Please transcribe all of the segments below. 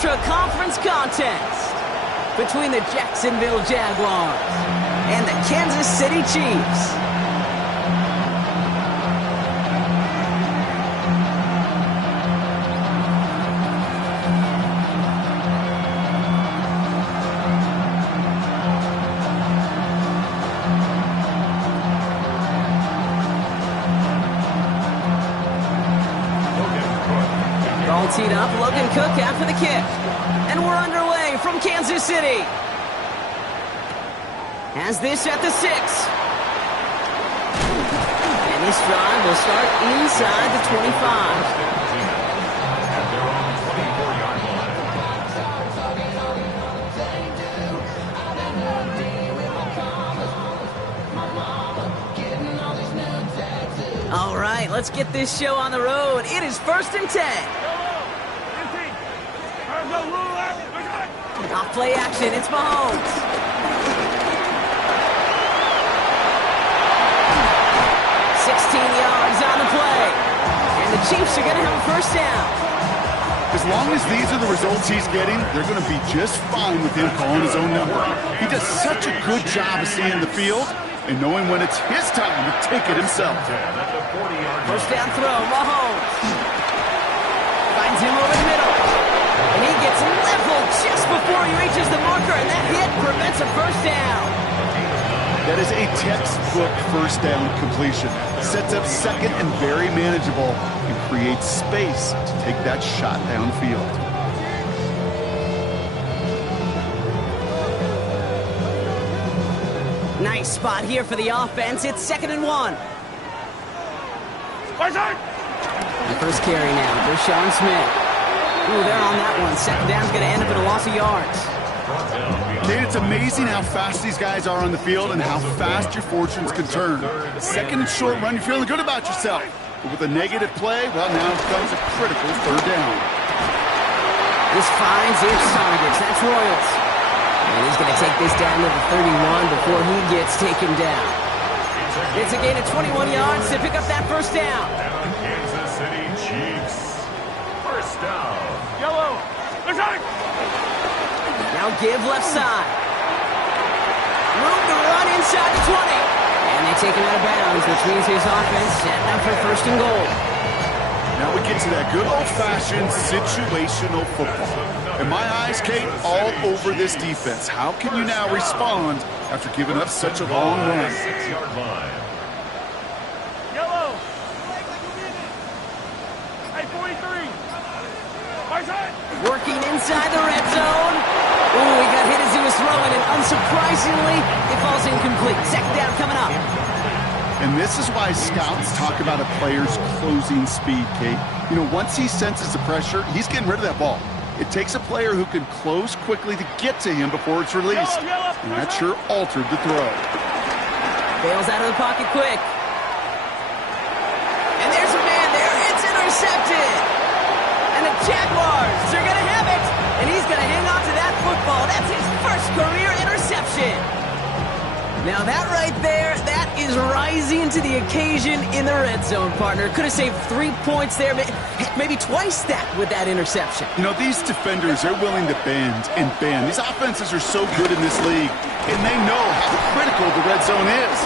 intra-conference contest between the Jacksonville Jaguars and the Kansas City Chiefs. Ball teed up, Logan Cook after the kick. And we're underway from Kansas City. Has this at the 6. And this drive will start inside the 25. All right, let's get this show on the road. It is 1st and 10. Off play action, it's Mahomes. Yards on the play. And the Chiefs are going to have a first down. As long as these are the results he's getting, they're going to be just fine with him calling his own number. He does such a good job of seeing the field and knowing when it's his time to take it himself. First down throw, Mahomes. Finds him over the middle. And he gets leveled just before he reaches the marker, and that hit prevents a first down. That is a textbook first down completion. Sets up second and very manageable and creates space to take that shot downfield. Nice spot here for the offense. It's 2nd and 1. The first carry now, Deshaun Smith. Ooh, they're on that one. Second down's going to end up at a loss of yards. Nate, it's amazing how fast these guys are on the field and how fast your fortunes can turn. Second and short run, you're feeling good about yourself. But with a negative play, well, now comes a critical 3rd down. This finds its targets. That's Royals. And he's going to take this down to the 31 before he gets taken down. It's a gain of 21 yards to pick up that first down. Kansas City Chiefs. First down. Yellow. Now give left side. Room to run inside the 20. And they take him out of bounds, which means his offense setting up for 1st and goal. Now we get to that good old-fashioned situational football. In my eyes, Kate, all over this defense. How can you now respond after giving up such a long run? 6-yard line. Yellow. Hey, 43. My side. Working inside the red zone. Ooh, he got hit as he was throwing, and unsurprisingly, it falls incomplete. 2nd down coming up. And this is why scouts talk about a player's closing speed, Kate. You know, once he senses the pressure, he's getting rid of that ball. It takes a player who can close quickly to get to him before it's released. And that sure altered the throw. Bails out of the pocket quick. And there's a man there. It's intercepted. And the Jaguars are going to have it. And he's going to hang on to that football. That's his first career interception. Now that right there, that is rising to the occasion in the red zone, partner. Could have saved 3 points there, maybe twice that with that interception. You know, these defenders, they're willing to bend and bend. These offenses are so good in this league, and they know how critical the red zone is.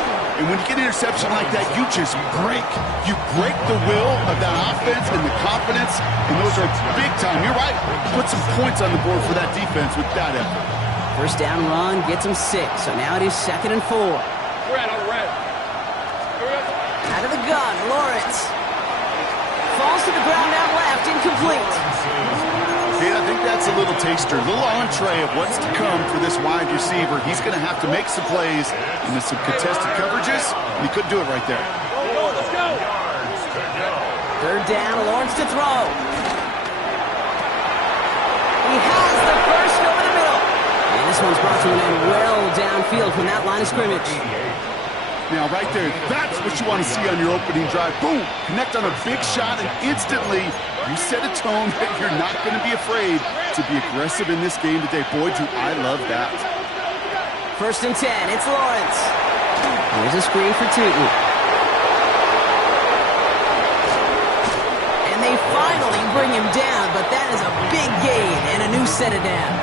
And when you get an interception like that, you just break. You break the will of that offense and the confidence, and those are big time. You're right. Put some points on the board for that defense with that effort. First down run gets him 6, so now it is 2nd and 4. Red. Out of the gun, Lawrence. Falls to the ground out left, incomplete. Okay, I think that's a little taster, a little entree of what's to come for this wide receiver. He's going to have to make some plays into some contested coverages, and he couldn't do it right there. Let's go. 3rd down, Lawrence to throw. He has the first over the middle. And this one's brought to an end well downfield from that line of scrimmage. Now, right there, that's what you want to see on your opening drive. Boom! Connect on a big shot, and instantly you set a tone that you're not going to be afraid to be aggressive in this game today. Boy, do I love that. 1st and 10, it's Lawrence. Here's a screen for Tootin. And they finally bring him down, but that is a big gain and a new set of downs.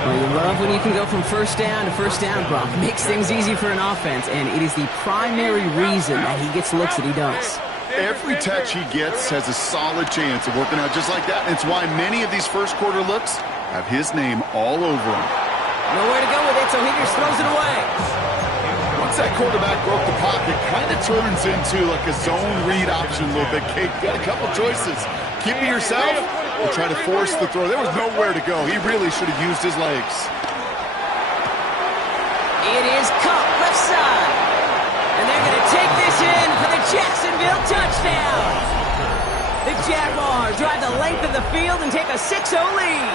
Well, you love when you can go from first down to first down, Brock. Makes things easy for an offense, and it is the primary reason that he gets looks that he does. Every touch he gets has a solid chance of working out just like that. And it's why many of these first quarter looks have his name all over them. Nowhere to go with it, so he just throws it away. Once that quarterback broke the pocket, kind of turns into like a zone read option a little bit. Kate got a couple choices. Keep it yourself or try to force the throw. There was nowhere to go. He really should have used his legs. It is Cup left side. And they're going to take this in for the Jacksonville touchdown. The Jaguars drive the length of the field and take a 6-0 lead.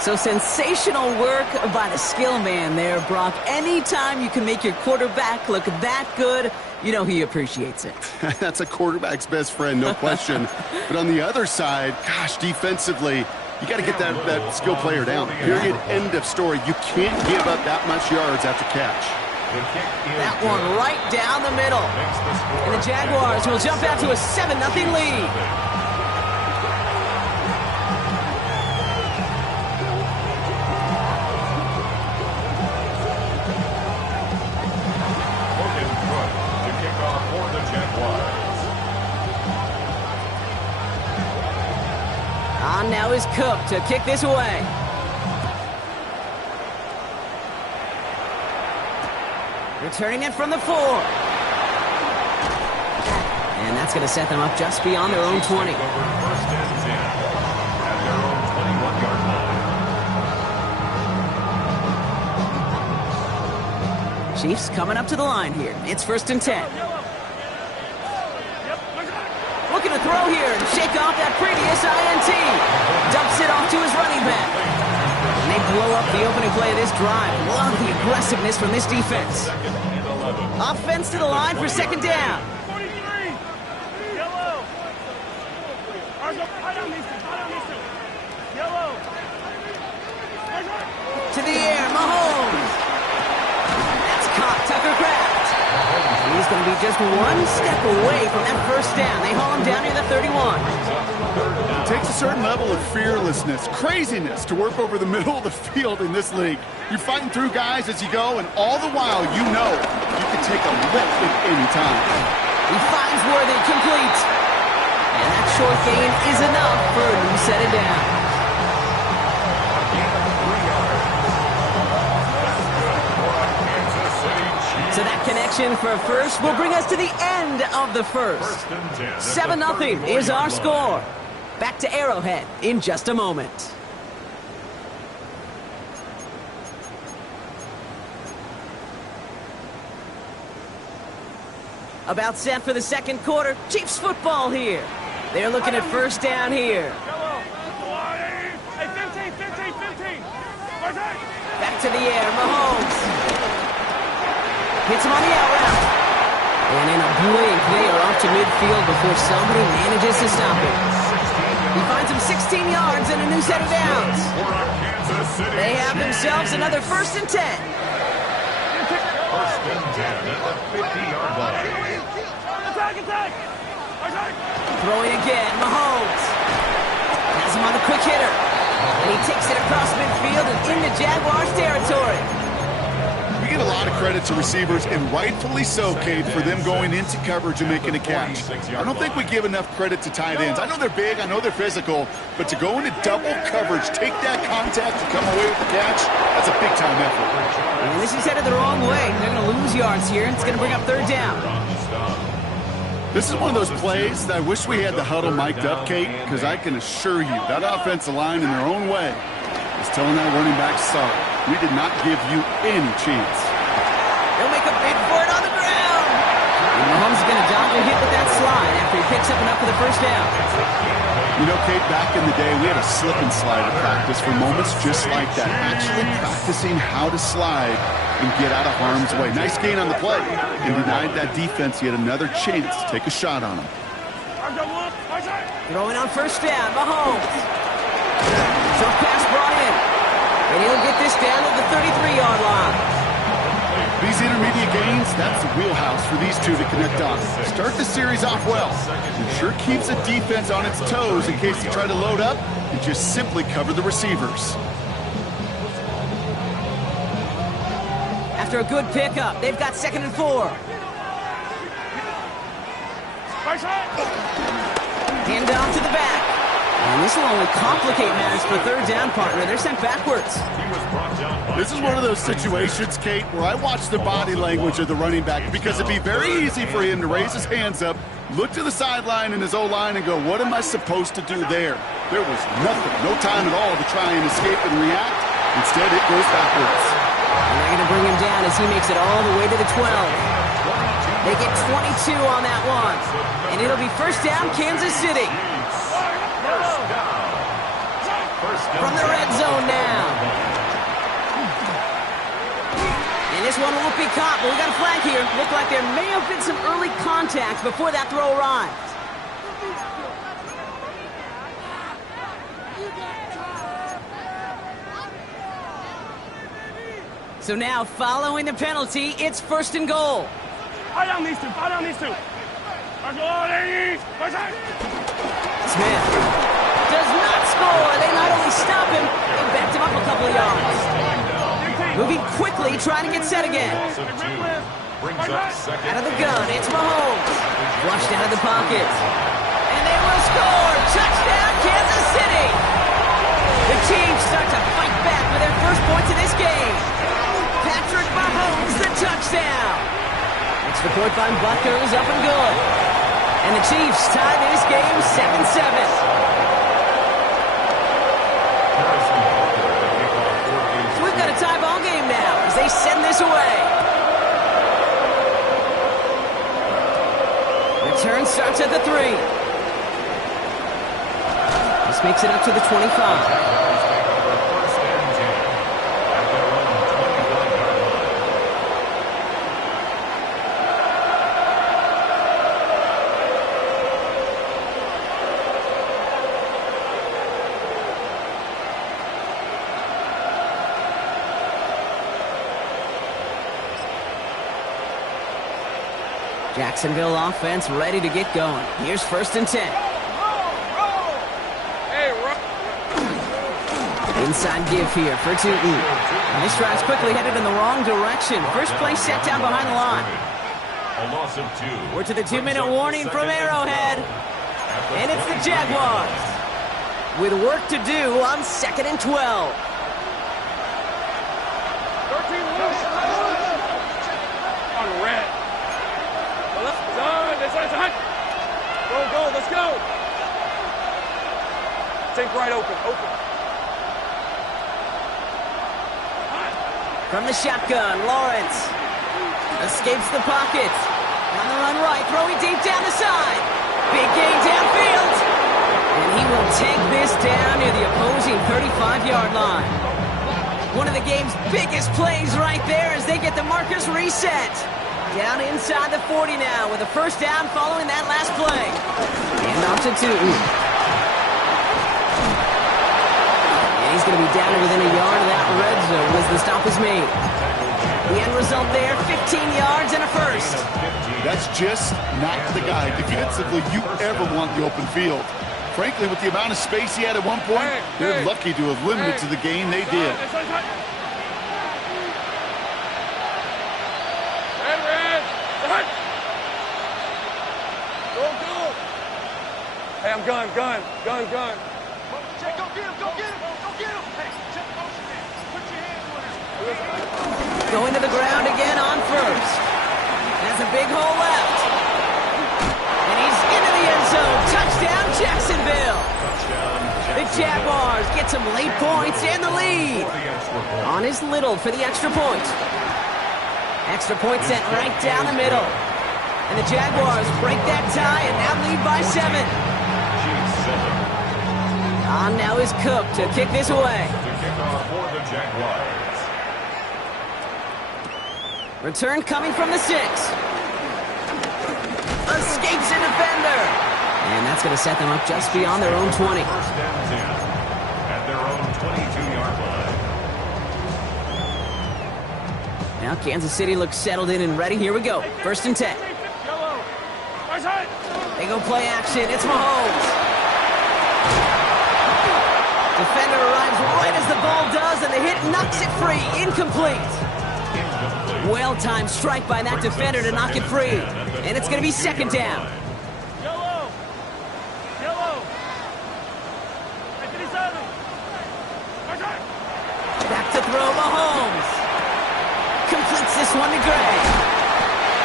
So sensational work by the skill man there, Brock. Anytime you can make your quarterback look that good, you know he appreciates it. That's a quarterback's best friend, no question. But on the other side, gosh, defensively, you got to get that skill player down. Period. End of story. You can't give up that much yards after catch. That one right down the middle. And the Jaguars will jump out to a 7-0 lead. On now is Cook to kick this away. Returning it from the 4. And that's going to set them up just beyond their own 20. First and 10 at their own 21-yard line. Chiefs coming up to the line here. It's 1st and 10. Looking to throw here and shake off that previous INT. Dumps it off to his running back. And they blow up the opening play of this drive. Love the aggressiveness from this defense. Offense to the line for 2nd down. 43. Yellow. Yellow. To the air, Mahomes. That's caught, Tucker Kraft. He's going to be just one step away from that 1st down. They haul him down near the 31. It takes a certain level of fearlessness, craziness to work over the middle of the field in this league. You're fighting through guys as you go, and all the while you know you can take a lift at any time. He finds Worthy complete. And that short gain is enough for a new set of downs. So that connection for first will bring us to the end of the first. 7-0 is our score. Back to Arrowhead in just a moment. About set for the 2nd quarter. Chiefs football here. They're looking at 1st down here. Hey, 15. Back to the air, Mahomes. Hits him on the out route. And in a blink, they are off to midfield before somebody manages to stop him. He finds him 16 yards and a new set of downs. They have themselves another 1st and 10. 1st and 10 at the 50-yard line. Attack! Throwing again, Mahomes. Has him on the quick hitter. And he takes it across midfield and into Jaguars territory. We get a lot of credit to receivers, and rightfully so, Cade, for them going into coverage and making a catch. I don't think we give enough credit to tight ends. I know they're big, I know they're physical, but to go into double coverage, take that contact and come away with the catch, that's a big-time effort. And this is headed the wrong way. They're going to lose yards here, and it's going to bring up 3rd down. This is one of those plays that I wish we had the huddle mic'd up, Kate, because I can assure you that offensive line in their own way is telling that running back, sorry, we did not give you any chance. They'll make a bid for it on the ground. And Mahomes is going to dodge a hit with that slide after he picks up enough for the 1st down. You know, Kate, back in the day, we had a slip and slide at practice for moments just like that. Actually practicing how to slide and get out of harm's way. Nice gain on the play, and denied that defense yet another chance to take a shot on him. Throwing on 1st down, Mahomes. Short pass brought in. And he'll get this down at the 33-yard line. These intermediate gains, that's the wheelhouse for these two to connect on. Start the series off well. It sure keeps the defense on its toes in case they try to load up and just simply cover the receivers. After a good pickup, they've got 2nd and 4. Hand off to the back. And this will only complicate matters for 3rd down, partner. They're sent backwards. This is one of those situations, Kate, where I watch the body language of the running back because it'd be very easy for him to raise his hands up, look to the sideline in his O-line and go, what am I supposed to do there? There was nothing, no time at all to try and escape and react. Instead, it goes backwards. And they're going to bring him down as he makes it all the way to the 12. They get 22 on that one. And it'll be 1st down, Kansas City. From the red zone now. And this one won't be caught, but we got a flag here. Looked like there may have been some early contact before that throw arrived. So now, following the penalty, it's 1st and goal. Fire down these two. Smith does not score. They not only stop him, they backed him up a couple of yards. Moving quickly, trying to get set again. Out of the gun, it's Mahomes. Flushed out of the pocket. And they will score. Touchdown, Kansas City. The Chiefs start to fight back for their first points of this game. Patrick Mahomes, the touchdown. Extra point by Butker is up and good. And the Chiefs tie this game 7-7. So we've got a tie ball game now as they send this away. Return starts at the 3. This makes it up to the 25. Jacksonville offense ready to get going. Here's 1st and 10. Inside give here for Tootin. And this drive's quickly headed in the wrong direction. First play set down behind the line. A loss of 2. We're to the 2-minute warning from Arrowhead. And it's the Jaguars with work to do on 2nd and 12. 13 loose. On red. Go, let's go. Take right open. From the shotgun, Lawrence escapes the pocket. On the run right, throwing deep down the side. Big gain downfield. And he will take this down near the opposing 35-yard line. One of the game's biggest plays right there as they get the markers reset. Down inside the 40 now with a 1st down following that last play. And off to Tootin. And he's going to be down to within a yard of that red zone as the stop is made. The end result there, 15 yards and a 1st. That's just not the guy defensively you ever want the open field. Frankly, with the amount of space he had at one point, they're lucky to have limited to the game they did. Hey, I'm gun. Check, go get him. Hey, check motion man. Put your hands on him. Going to the ground again on 1st. That's a big hole left. And he's into the end zone. Touchdown, Jacksonville. The Jaguars get some late points and the lead. On is Little for the extra point. Extra point sent right down the middle. And the Jaguars break that tie and now lead by 7. On now is Cook to kick this away. Return coming from the 6. Escapes a defender. And that's going to set them up just beyond their own 20. First down and 10 at their own 22-yard line. Now Kansas City looks settled in and ready. Here we go. 1st and 10. Yellow. Right side. They go play action. It's Mahomes. Defender arrives right as the ball does, and the hit knocks it free. Incomplete. Well-timed strike by that defender to knock it free. And it's going to be 2nd down. Yellow. Yellow. Right side. Back to throw, Mahomes. Completes this one to Gray.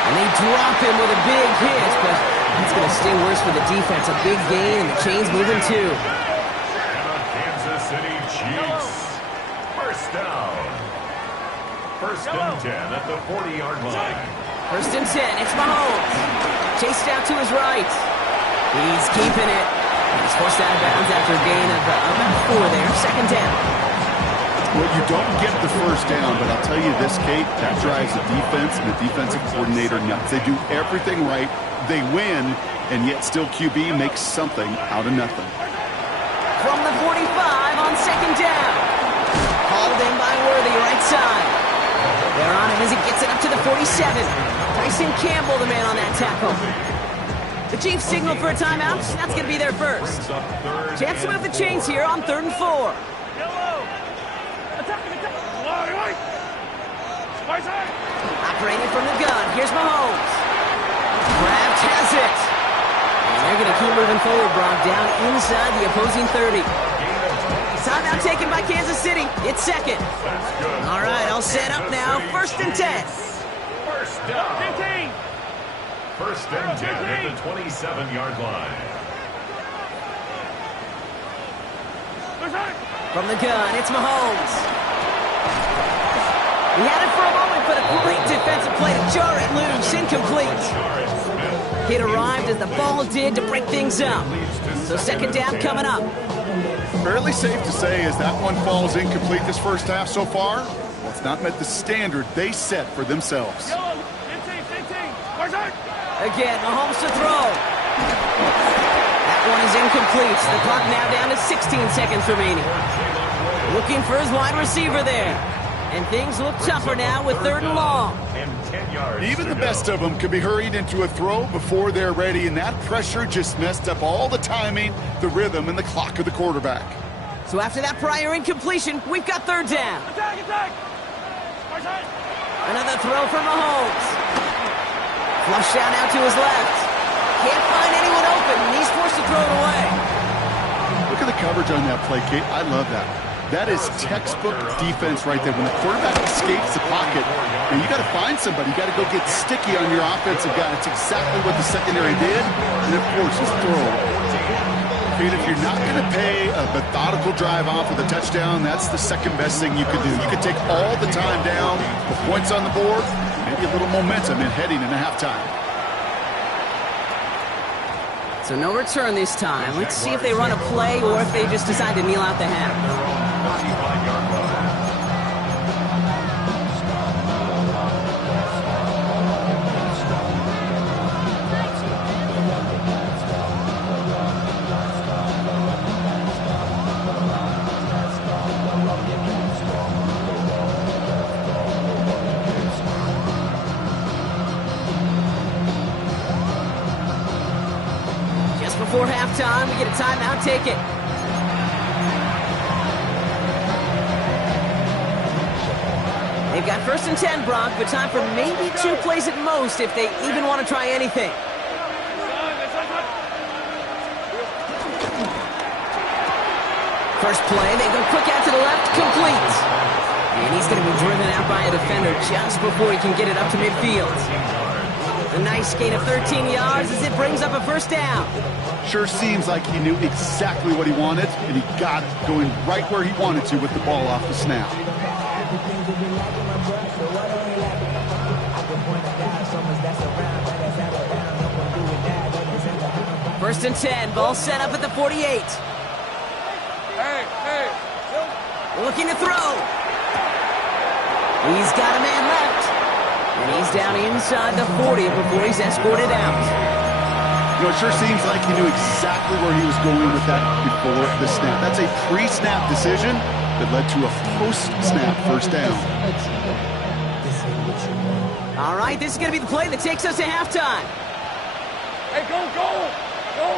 And they drop him with a big hit, but that's going to sting worse for the defense. A big gain, and the chain's moving too. And the Kansas City Chiefs. 1st down. 1st and 10 at the 40-yard line. 1st and 10, it's Mahomes. Chased out to his right. He's keeping it. He's forced out of bounds after a gain of about 4 there. 2nd down. Well, you don't get the 1st down, but I'll tell you this, Kate, that drives the defense and the defensive coordinator nuts. They do everything right, they win, and yet still QB makes something out of nothing. From the 45 on 2nd down. Hauled in by Worthy, right side. They're on him as he gets it up to the 47. Tyson Campbell, the man on that tackle. The Chiefs signal for a timeout. That's going to be their first. Chance to move the chains here on 3rd and 4. Right side. Operating from the gun. Here's Mahomes. Kraft has it. And they're going to keep moving forward, Brock, down inside the opposing 30. Timeout taken by Kansas City. It's 2nd. All right, all set up now. 1st and 10. 1st down. 15. 1st and 10 at the 27-yard line. Right side. From the gun, it's Mahomes. He had it for a moment, but a great defensive play to jar it loose. Incomplete. Hit arrived as the ball did to break things up. So 2nd down coming up. Fairly safe to say as that one falls incomplete this 1st half so far, well, it's not met the standard they set for themselves. Yellow. 15. Right side. Again, Mahomes to throw. That one is incomplete. The clock now down to 16 seconds remaining. Looking for his wide receiver there. And things look tougher now with 3rd and long. And 10 yards. Even the best of them can be hurried into a throw before they're ready, and that pressure just messed up all the timing, the rhythm, and the clock of the quarterback. So after that prior incompletion, we've got 3rd down. Attack. Right side. Another throw for Mahomes. Flushed out now to his left. Can't find anyone open, and he's forced to throw it away. Look at the coverage on that play, Kate. I love that. That is textbook defense right there. When the quarterback escapes the pocket, and you got to find somebody. You got to go get sticky on your offensive guy. That's exactly what the secondary did. And of course, his throw. Kate, if you're not going to pay a methodical drive off with a touchdown, that's the 2nd best thing you could do. You could take all the time down, the points on the board, maybe a little momentum in heading into halftime. So no return this time. Let's see if they run a play or if they just decide to kneel out the half. 45-yard line. Just before halftime, we get a timeout taken. They've got 1st and 10, Brock, but time for maybe 2 plays at most if they even want to try anything. First play, they go quick out to the left, complete. And he's going to be driven out by a defender just before he can get it up to midfield. A nice gain of 13 yards as it brings up a 1st down. Sure seems like he knew exactly what he wanted, and he got it going right where he wanted to with the ball off the snap. First and 10, ball set up at the 48. Hey. Looking to throw. He's got a man left. And he's down inside the 40 before he's escorted out. You know, it sure seems like he knew exactly where he was going with that before the snap. That's a pre-snap decision that led to a post-snap 1st down. All right, this is going to be the play that takes us to halftime. Hey, go. Hey,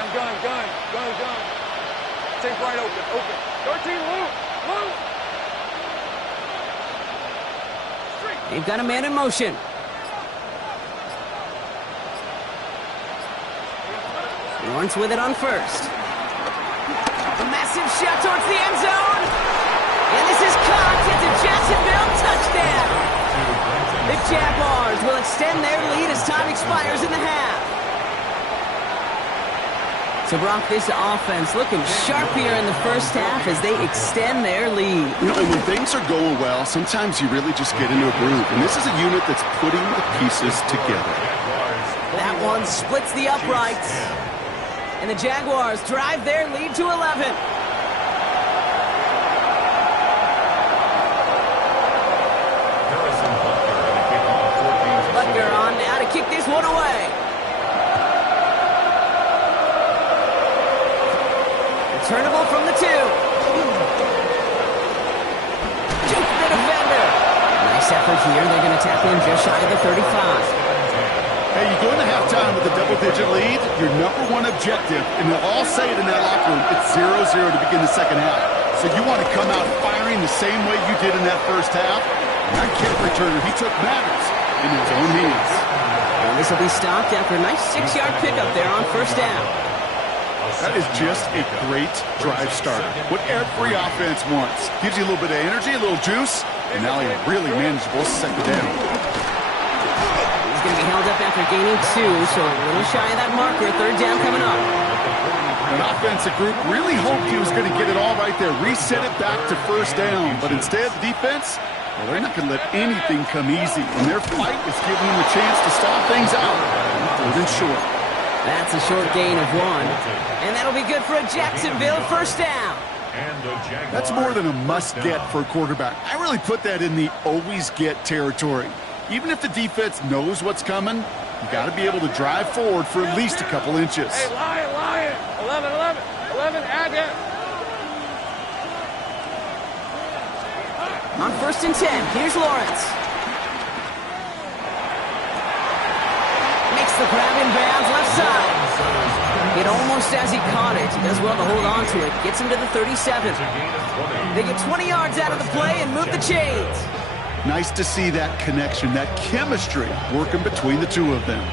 I'm gun. Take right open. 13, loop. They've got a man in motion. Lawrence with it on first. A massive shot towards the end zone. And this is caught. It's a Jacksonville touchdown. The Jaguars will extend their lead as time expires in the half. So, Brock, this offense looking sharp here in the first half as they extend their lead. You know, and when things are going well, sometimes you really just get into a groove. And this is a unit that's putting the pieces together. That one splits the uprights. And the Jaguars drive their lead to 11. Butker on now to kick this one away. Returnable from the 2. Juke the defender. Nice effort here. They're going to tackle him just shy of the 35. Hey, you go into halftime with a double-digit lead, your number one objective, and they'll all say it in that locker room, it's 0-0 to begin the second half. So you want to come out firing the same way you did in that first half. And that kick returner, he took matters in his own hands. And this will be stopped after a nice 6-yard pickup there on first down. That is just a great drive starter. What every offense wants. Gives you a little bit of energy, a little juice, and now a really manageable second down. Going to be held up after gaining 2, so a little shy of that marker. Third down coming up. An offensive group really hoped he was going to get it all right there, reset it back to first down, but instead the defense, well, they're not going to let anything come easy, and their fight is giving them a chance to stall things out. Third and short. That's a short gain of 1, and that'll be good for a Jacksonville first down. That's more than a must-get for a quarterback. I really put that in the always-get territory. Even if the defense knows what's coming, you got to be able to drive forward for at least a couple inches. Hey, Lion. 11, add that. On first and 10, here's Lawrence. Makes the grab in bounds left side. It almost as he caught it. He does well to hold on to it. Gets him to the 37. They get 20 yards out of the play and move the chains. Nice to see that connection, that chemistry working between the two of them.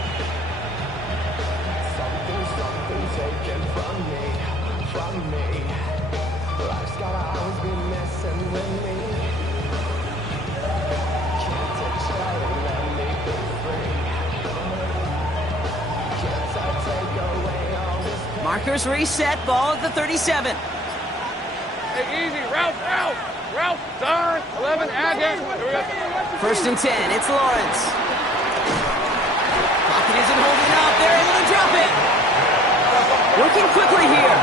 Markers reset, ball at the 37. Hey, easy, Ralph, turn, 11, add that. First and 10, it's Lawrence. Pocket isn't holding up, they're able to drop it. Working quickly here.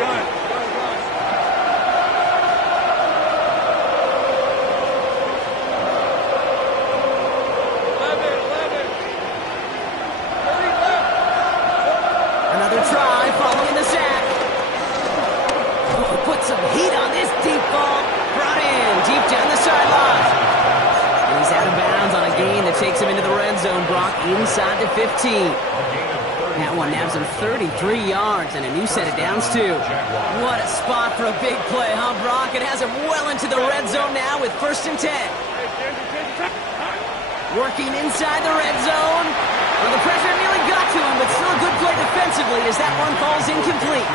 Gun. 11. Another try following the sack. Put some heat on this deep ball. Brought in deep down the sideline. He's out of bounds on a gain that takes him into the red zone. Brock inside the 15. That one nabs him 33 yards and a new set of downs too. What a spot for a big play, huh, Brock? It has him well into the red zone now with first and 10. Working inside the red zone. Well, the pressure nearly got to him, but still a good play defensively as that one falls incomplete.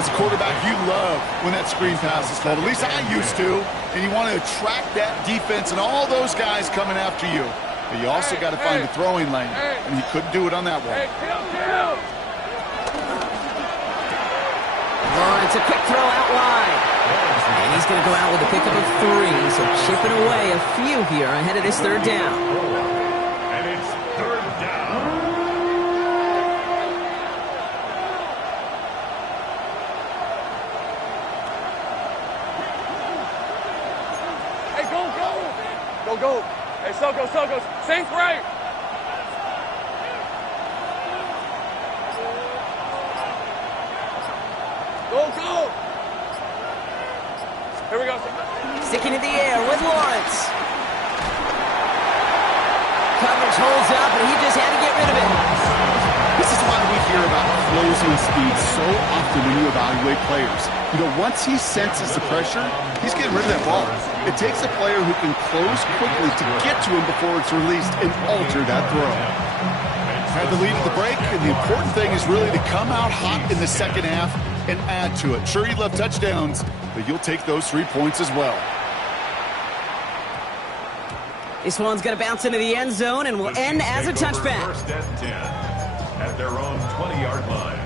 As a quarterback, you love when that screen pass is called. At least I used to. And you want to attract that defense and all those guys coming after you. But you also got to find the throwing lane. And he couldn't do it on that one. Lawrence, a quick throw out wide. And he's going to go out with a pickup of 3. So chipping away a few here ahead of this third down. And it's third down. Hey, go. Hey, Soko. Sink right. Go. we go. Sticking in the air with Lawrence. Coverage holds up, and he just had to get rid of it. This is why we hear about closing speed so often when you evaluate players. You know, once he senses the pressure, he's getting rid of that ball. It takes a player who can close quickly to get to him before it's released and alter that throw. Had the lead at the break, and the important thing is really to come out hot in the second half and add to it. Sure, you love touchdowns, but you'll take those 3 points as well. This one's going to bounce into the end zone and will end as a touchback. First and 10 at their own 20-yard line.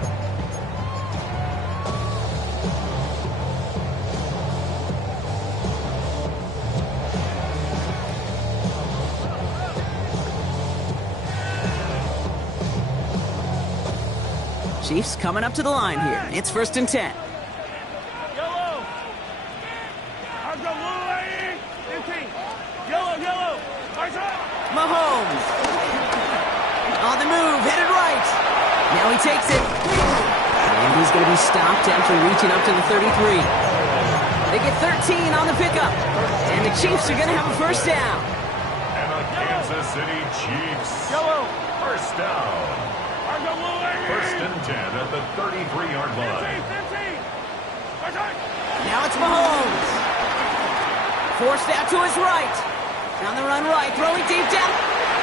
Chiefs coming up to the line here. It's first and 10. Yellow. I've got blue 15. Yellow. Mahomes. On the move, headed right. Now he takes it. And he's going to be stopped after reaching up to the 33. They get 13 on the pickup. And the Chiefs are going to have a first down. And the Kansas City Chiefs. Yellow. First down. I've got blue 18. First and 10 at the 33-yard line. 15. Now it's Mahomes. Forced out to his right. On the run right, throwing deep down.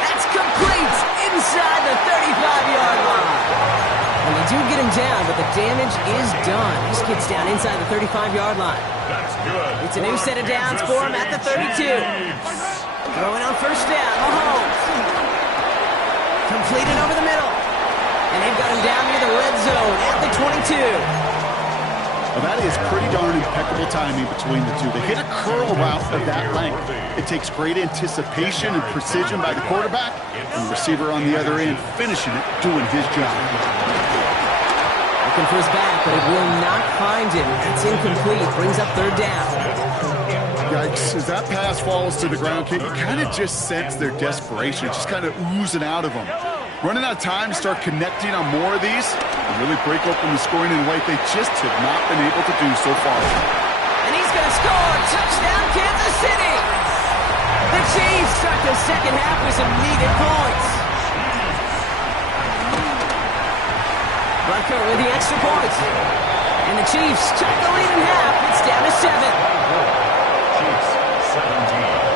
That's complete inside the 35-yard line. And they do get him down, but the damage is done. This kid's down inside the 35-yard line. That's good. It's a new set of downs for him at the 32. Throwing on first down, Mahomes. Completed over the middle. And they've got him down near the red zone at the 22. Well, that is pretty darn impeccable timing between the two. They hit a curl route of that length. It takes great anticipation and precision by the quarterback, and the receiver on the other end finishing it, doing his job. Looking for his back, but it will not find him. It's incomplete. Brings up third down. Yikes, as that pass falls to the ground, you kind of just sense their desperation, just kind of oozing out of them. Running out of time to start connecting on more of these and really break open the scoring in a way they just have not been able to do so far. And he's going to score. Touchdown, Kansas City. The Chiefs start the second half with some needed points. Butker with the extra point. And the Chiefs cut the lead in half. It's down to 7. Chiefs 17.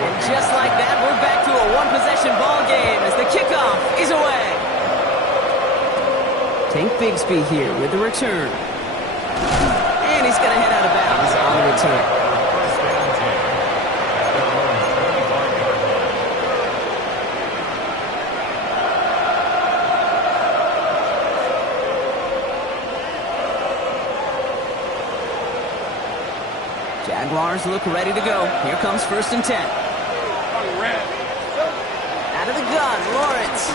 And just like that, we're back to a one-possession ball game as the kickoff is away. Tank Bigsby here with the return. And he's going to head out of bounds on the return. First and 10 at their own 25-yard line. Jaguars look ready to go. Here comes first and 10. Out of the gun, Lawrence.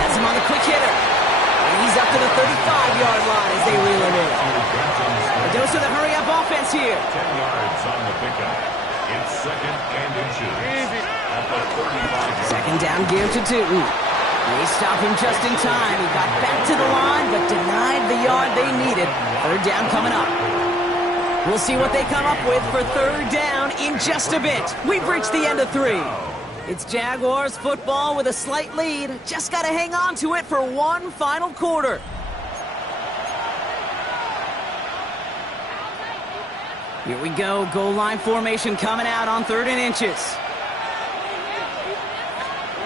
Has him on the quick hitter. And he's up to the 35-yard line as they reel him in. A dose of the hurry-up offense here. 10 yards on the pickup. It's second and inches. At the 35-yard Second down gear to Tootin. They stop him just in time. He got back to the line, but denied the yard they needed. Third down coming up. We'll see what they come up with for third down in just a bit. We've reached the end of 3. It's Jaguars football with a slight lead. Just got to hang on to it for one final quarter. Here we go. Goal line formation coming out on 3rd and inches.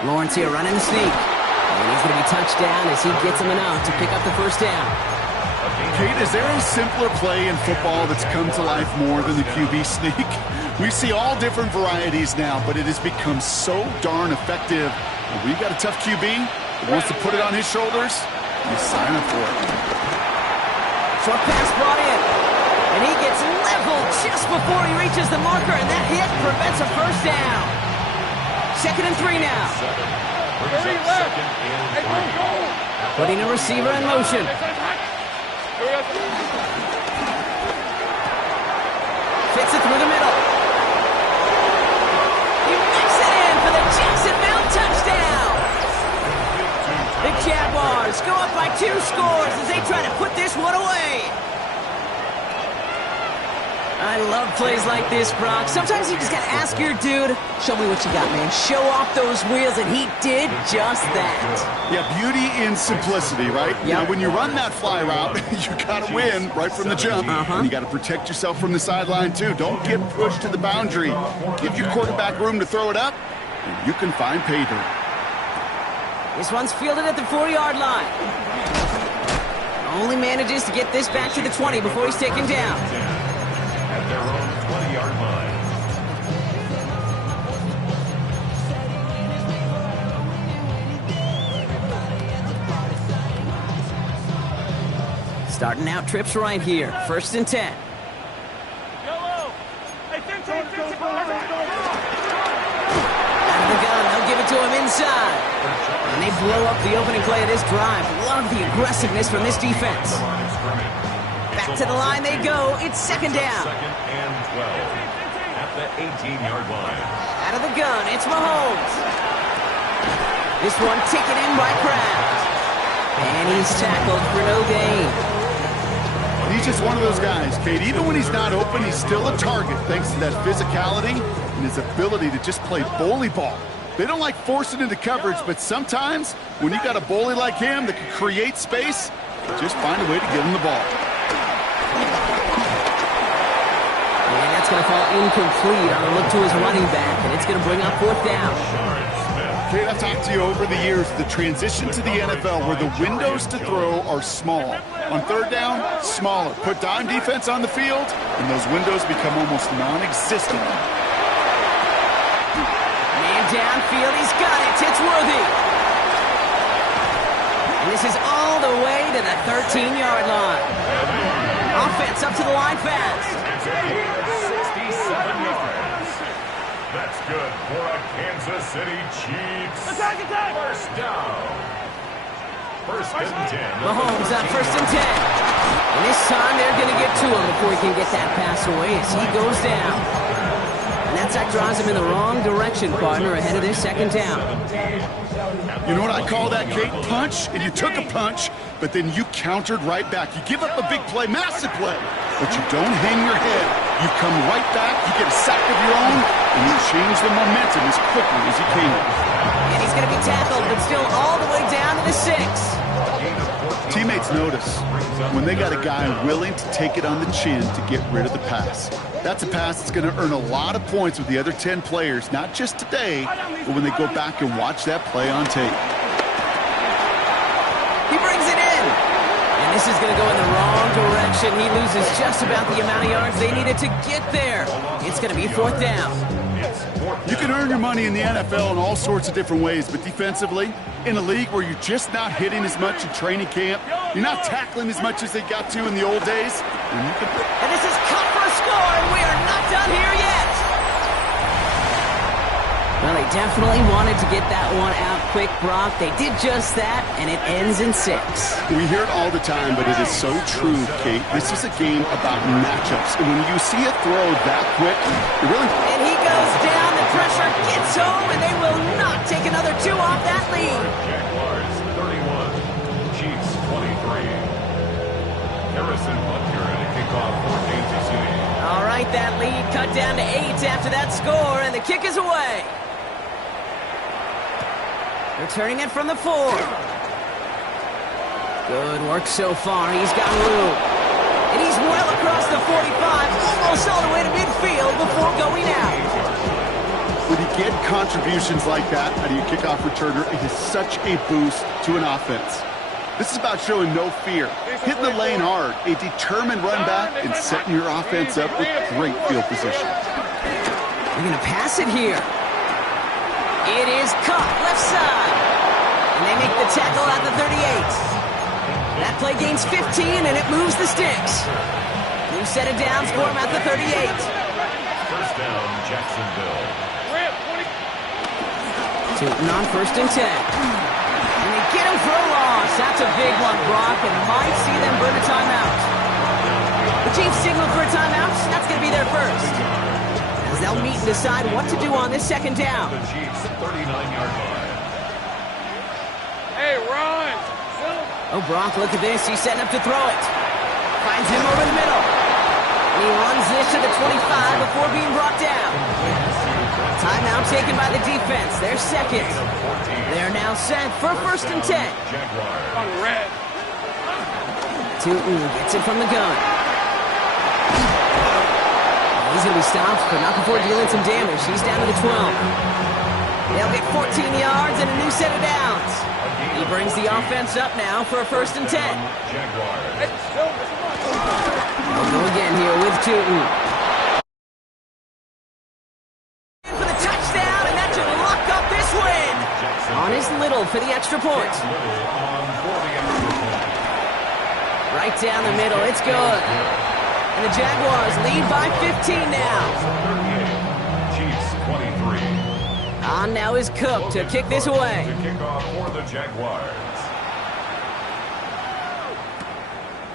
Lawrence here running the sneak. And he's going to be touched down as he gets him enough to pick up the first down. Kate, is there a simpler play in football that's come to life more than the QB sneak? We see all different varieties now, but it has become so darn effective. When we've got a tough QB that wants to put it on his shoulders, you sign up for it. Short pass brought in. And he gets leveled just before he reaches the marker, and that hit prevents a first down. 2nd and 3 now. 30 left. Hey, go. Putting a receiver in motion. Fits it through the middle. He makes it in for the Jacksonville touchdown. The Jaguars go up by by 2 scores as they try to put this one away. I love plays like this, Brock. Sometimes you just gotta ask your dude, show me what you got, man. Show off those wheels, and he did just that. Yeah, beauty in simplicity, right? Yep. Now, when you run that fly route, you gotta win right from the jump. And you gotta protect yourself from the sideline, too. Don't get pushed to the boundary. Give your quarterback room to throw it up, and you can find pay dirt. This one's fielded at the 40-yard line. Only manages to get this back to the 20 before he's taken down. At their own 20-yard line. Starting out trips right here. 1st and 10. Yellow. Hey, 15. Out of the gun, they'll give it to him inside. And they blow up the opening play of this drive. Love the aggressiveness from this defense. Back to the line they go. It's 2nd down. 2nd and 12 at the 18-yard line. Out of the gun, it's Mahomes. This one taken in by Kraft. And he's tackled for no gain. He's just one of those guys, Kate. Even when he's not open, he's still a target thanks to that physicality and his ability to just play bully ball. They don't like forcing into coverage, but sometimes when you got a bully like him that can create space, just find a way to get him the ball. And that's going to fall incomplete on a look to his running back, and it's going to bring up 4th down. Kate, I've talked to you over the years, the transition to the NFL where the windows to throw are small. On 3rd down, smaller. Put dime defense on the field, and those windows become almost non-existent. Man downfield, he's got it. It's Worthy. And this is all the way to the 13-yard line. Offense up to the line fast. 67 yards. That's good for a Kansas City Chiefs. Attack, attack. 1st down. 1st and 10. Mahomes on 1st and 10. And this time they're going to get to him before he can get that pass away as he goes down. And that sack drives him in the wrong direction, partner, ahead of this 2nd down. You know what I call that, Kate? Punch, and you took a punch, but then you countered right back. You give up a big play, massive play, but you don't hang your head. You come right back, you get a sack of your own, and you change the momentum as quickly as you can. And he's going to be tackled, but still all the way down to the 6. Teammates notice when they got a guy willing to take it on the chin to get rid of the pass. That's a pass that's going to earn a lot of points with the other 10 players, not just today, but when they go back and watch that play on tape. He brings it in. And this is going to go in the wrong direction. He loses just about the amount of yards they needed to get there. It's going to be 4th down. You can earn your money in the NFL in all sorts of different ways, but defensively, in a league where you're just not hitting as much in training camp, you're not tackling as much as they got to in the old days, And this is cut for a score, and we are not done here yet. Well, they definitely wanted to get that one out quick, Brock. They did just that, and it ends in 6. We hear it all the time, but it is so true, Kate. This is a game about matchups, and when you see a throw that quick, it really... And he goes down, the pressure gets home, and they will not take another 2 off that lead. Jaguars 31, Chiefs 23. Harrison Butker at a kickoff for Kansas City. All right, that lead cut down to 8 after that score, and the kick is away. Returning it from the 4. Good work so far. He's got room. And he's well across the 45, almost all the way to midfield before going out. When you get contributions like that out of your kickoff returner, it is such a boost to an offense. This is about showing no fear, hitting the lane hard, a determined run back, and setting your offense up with great field position. They're going to pass it here. It is caught left side. And they make the tackle at the 38. That play gains 15, and it moves the sticks. New set of downs for him at the 38. 1st down, Jacksonville. Tilton on 1st and 10. And they get him for a loss. That's a big one, Brock, and might see them burn a timeout. The Chiefs signaled for a timeout. That's going to be their first. As they'll meet and decide what to do on this 2nd down. The Chiefs 39-yard line. Hey, Ron. Oh, Brock, look at this. He's setting up to throw it. Finds him over the middle. And he runs this to the 25 before being brought down. Timeout taken by the defense. They're second. They're now set for 1st and 10. On red. Tootin gets it from the gun. He's going to be stopped, but not before dealing some damage. He's down to the 12. They'll get 14 yards and a new set of downs. He brings the offense up now for a 1st and 10. They'll go again here with Tootin. For the touchdown, and that should lock up this win. On his Little for the extra point. Right down the middle, it's good. And the Jaguars lead by 15 now. Chiefs 23. On now is Cook to kick this away. To kick off for the Jaguars.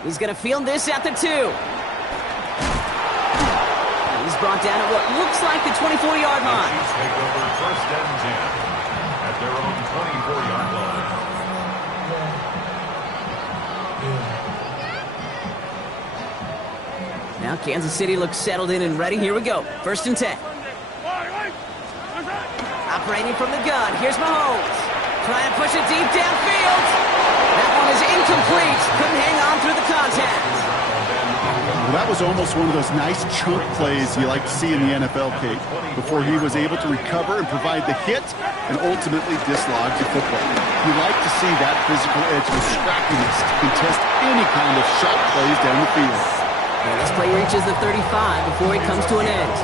He's going to field this at the 2. He's brought down at what looks like the 24-yard line. Chiefs take over 1st and 10 at their own 24-yard line. Now Kansas City looks settled in and ready. Here we go. 1st and 10. Operating from the gun. Here's Mahomes. Trying to push it deep downfield. That one is incomplete. Couldn't hang on through the contact. Well, that was almost one of those nice chunk plays you like to see in the NFL, Kate, before he was able to recover and provide the hit and ultimately dislodge the football. You like to see that physical edge with scrappiness to contest any kind of sharp plays down the field. And this play reaches the 35 before it comes to an end.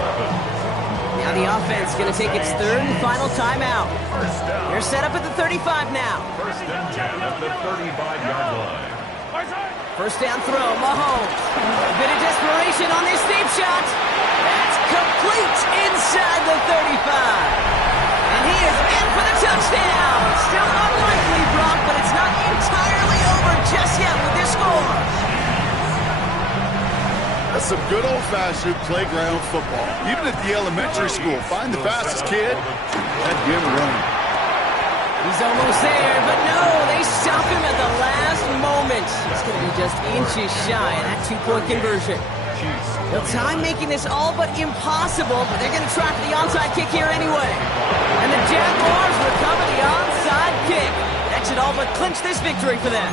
Now the offense is going to take its 3rd and final timeout. They're set up at the 35 now. 1st and 10 at the 35-yard line. 1st down throw, Mahomes. A bit of desperation on this deep shot. That's complete inside the 35. And he is in for the touchdown. Still unlikely, Brock, but it's not entirely over just yet with this score. That's some good old-fashioned playground football. Even at the elementary school, find the fastest kid and get him running. He's almost there, but no, they stop him at the last moment. He's going to be just inches shy of that 2-point conversion. The time making this all but impossible, but they're going to try for the onside kick here anyway. And the Jaguars recover the onside kick. That should all but clinch this victory for them.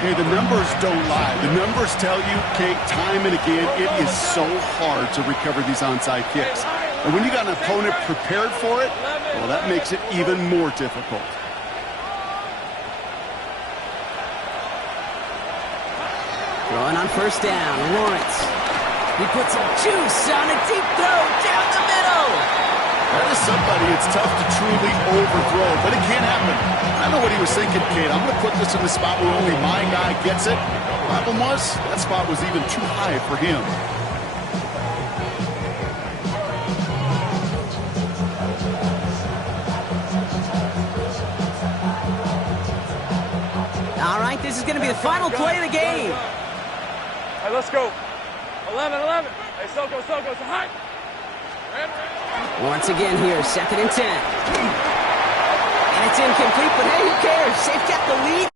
Hey, the numbers don't lie. The numbers tell you, Kate, time and again, it is so hard to recover these onside kicks. And when you got an opponent prepared for it, well, that makes it even more difficult. Throwing on 1st down, Lawrence. He puts some juice on a deep throw down the middle. That is somebody it's tough to truly overthrow, but it can happen. I know what he was thinking, Kate. I'm going to put this in the spot where only my guy gets it. Problem was, that spot was even too high for him. All right, this is going to be the final play of the game. All right, let's go. 11. Hey, Soko, so high. Once again here, 2nd and 10. And it's incomplete, but hey, who cares? They've got the lead.